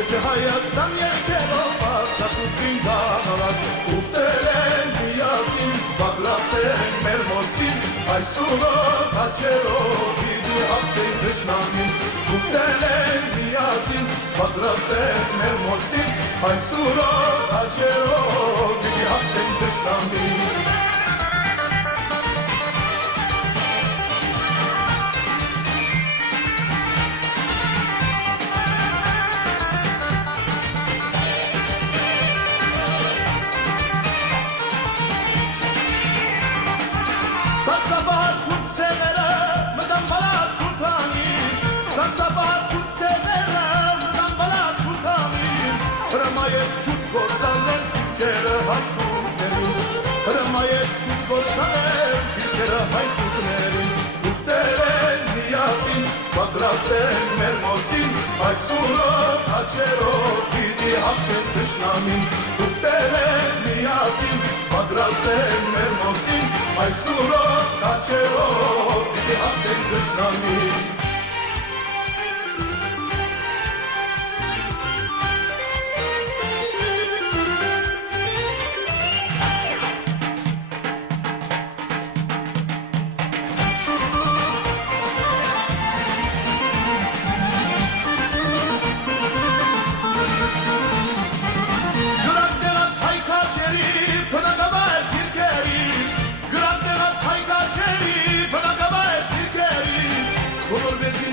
Եթե Հայաստան երկերով արցախուցին դանալակ ուտել են միասին, պատրաստ են մեր մոսին, այսուրով հաչերով պիտի հաղթեն թշնամին, ուտել են միասին, պատրաստ են մեր մոսին, այսուրով հաչերով պիտի հաղթեն թշնամին. Սանցաբար կուցեները մտան բալած սուրթանին, Սանցաբար կուցեները մտան բալած սուրթանին, Հրամայեց չուտ գործանել դիրքերը հայտուկներին, Հրամայեց չուտ գործանել դիրքերը հայտուկներին, ուտել են միասին, պատրաստ են մեր մոսին, այսուրով հաչերով պիտի հաղթեն թշնամին, ուտել են միասին, պատրաստ են մեր մոսին, այսուրով հաչերով պիտի հաղթեն թշնամին.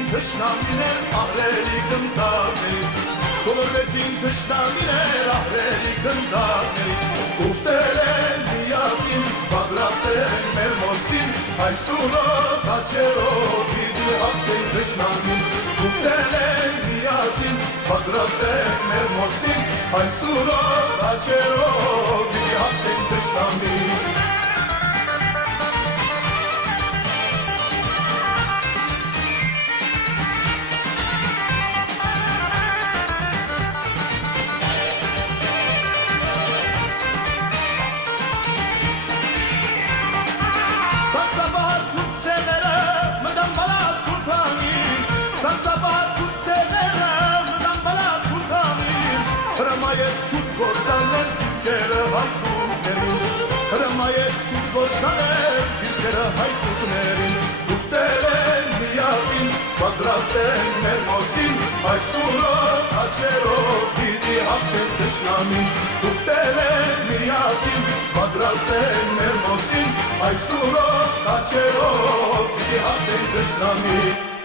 Թշնամիներ ահրելի կնդարներից, Կոլորվեցին թշնամիներ ահրելի կնդարներից, Ուտել են միասին, պատրաստ են մեր մոսին, այսուրով հաչերով պիտի հաղթեն թշնամին, Ուտել են միասին, պատրաստ են մեր մոսին, այսուրով հաչերով պիտի հաղթեն թշնամին. Սանցաբար կուցեները մտան բալած սուրթանին, Սանցաբար կուցեները մտան բալած սուրթանին, Հրամայեց չուտ գործանել դիրքերը հայտուկներին, Հրամայեց չուտ գործանել դիրքերը հայտուկներին, ուտել են միասին, պատրաստ են մեր մոսին, այսուրով հաչերով պիտի հաղթեն թշնամին, ուտել են միասին, պատրաստ են մեր մոսին, այսուրով հաչերով պիտի հաղթեն թշնամին.